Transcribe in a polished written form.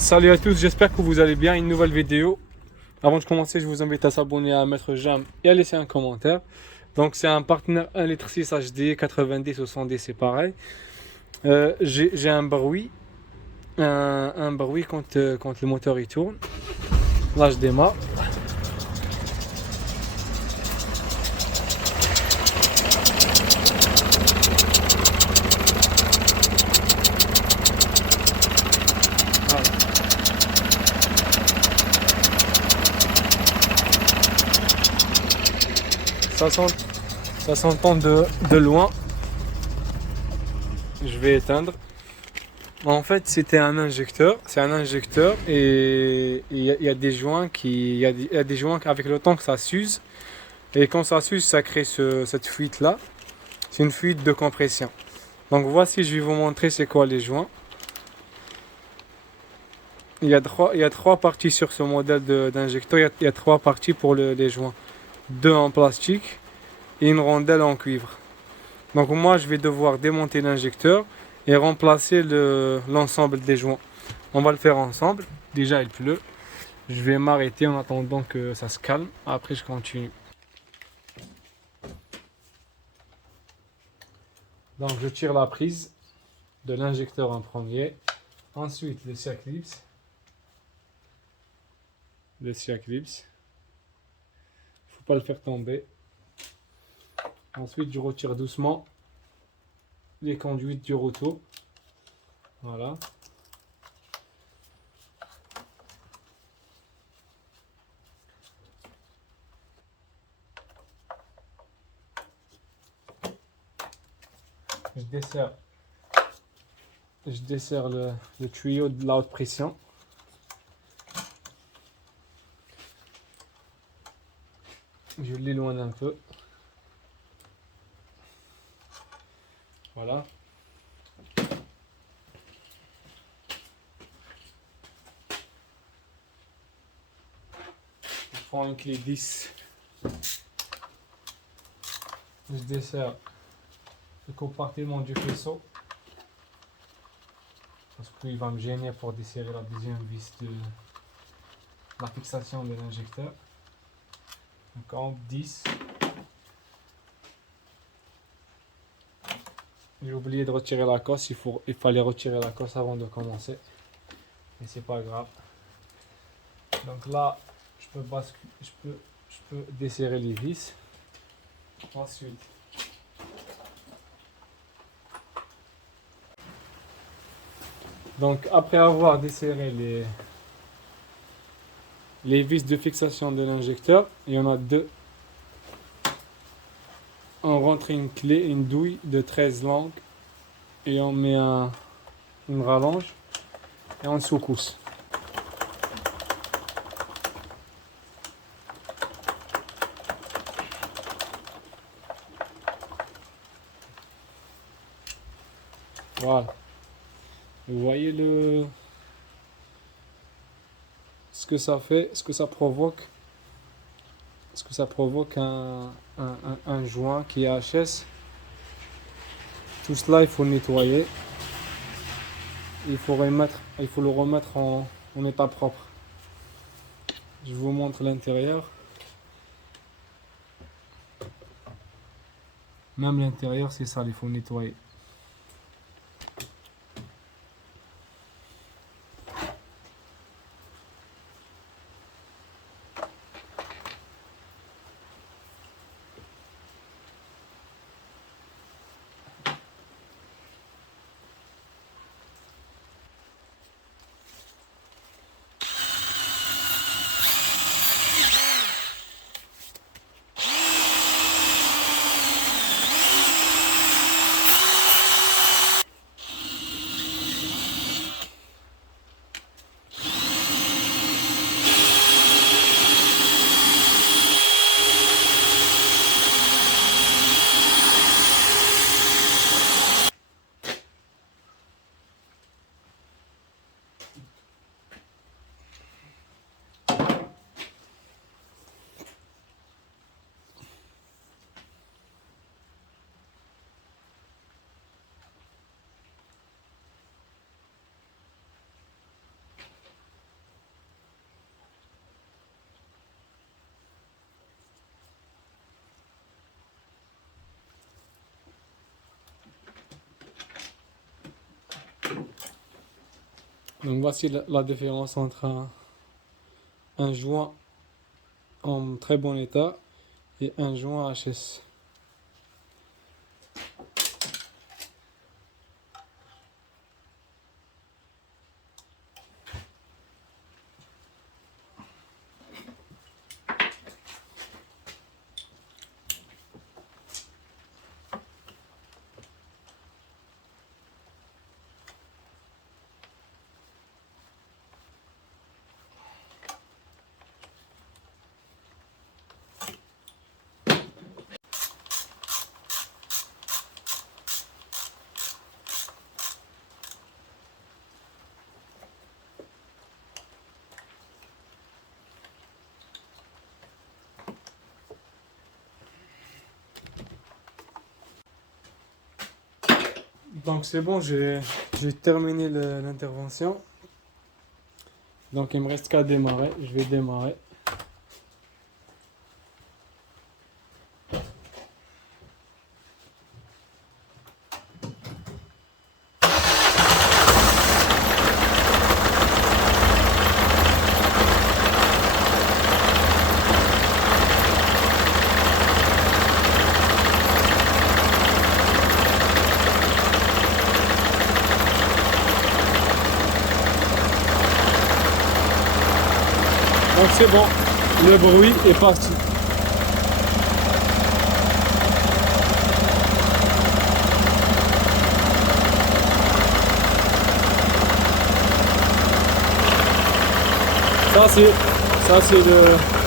Salut à tous, j'espère que vous allez bien. Une nouvelle vidéo. Avant de commencer, je vous invite à s'abonner, à mettre j'aime et à laisser un commentaire. Donc, c'est un partenaire 1,6 litre HD, 90 ou 110, c'est pareil. J'ai un bruit, un bruit quand le moteur il tourne. Là, je démarre. Voilà. Ça s'entend de loin. Je vais éteindre. En fait, c'était un injecteur. C'est un injecteur et il y a des joints il y a des joints avec le temps que ça s'use. Et quand ça s'use, ça crée cette fuite là. C'est une fuite de compression. Donc voici, je vais vous montrer c'est quoi les joints. Il y a trois parties sur ce modèle d'injecteur. Il y a trois parties pour les joints. Deux en plastique et une rondelle en cuivre. Donc moi, je vais devoir démonter l'injecteur et remplacer l'ensemble des joints. On va le faire ensemble. Déjà, il pleut. Je vais m'arrêter en attendant que ça se calme. Après, je continue. Donc, je tire la prise de l'injecteur en premier. Ensuite, le circlips. Le circlips. Il ne faut pas le faire tomber. Ensuite, je retire doucement les conduites du roto. Voilà. Je desserre le tuyau de la haute pression. Je l'éloigne un peu. Voilà. Je prends une clé 10. Je desserre le compartiment du faisceau. Parce qu'il va me gêner pour desserrer la deuxième vis de la fixation de l'injecteur. Donc en 10. J'ai oublié de retirer la cosse, il fallait retirer la cosse avant de commencer. Mais c'est pas grave. Donc là, je peux desserrer les vis. Ensuite, donc après avoir desserré les vis de fixation de l'injecteur, il y en a deux. On rentre une clé, une douille de 13 langues et on met une rallonge et on secousse. Voilà. Vous voyez ce que ça fait, ce que ça provoque. Est-ce que ça provoque un joint qui est HS? Tout cela, il faut le nettoyer. Il faut le remettre en état propre. Je vous montre l'intérieur. Même l'intérieur, c'est sale, il faut le nettoyer. Donc voici la différence entre un joint en très bon état et un joint HS. Donc c'est bon, j'ai terminé l'intervention. Donc il me reste qu'à démarrer. Je vais démarrer. Donc c'est bon, le bruit est parti. Ça c'est le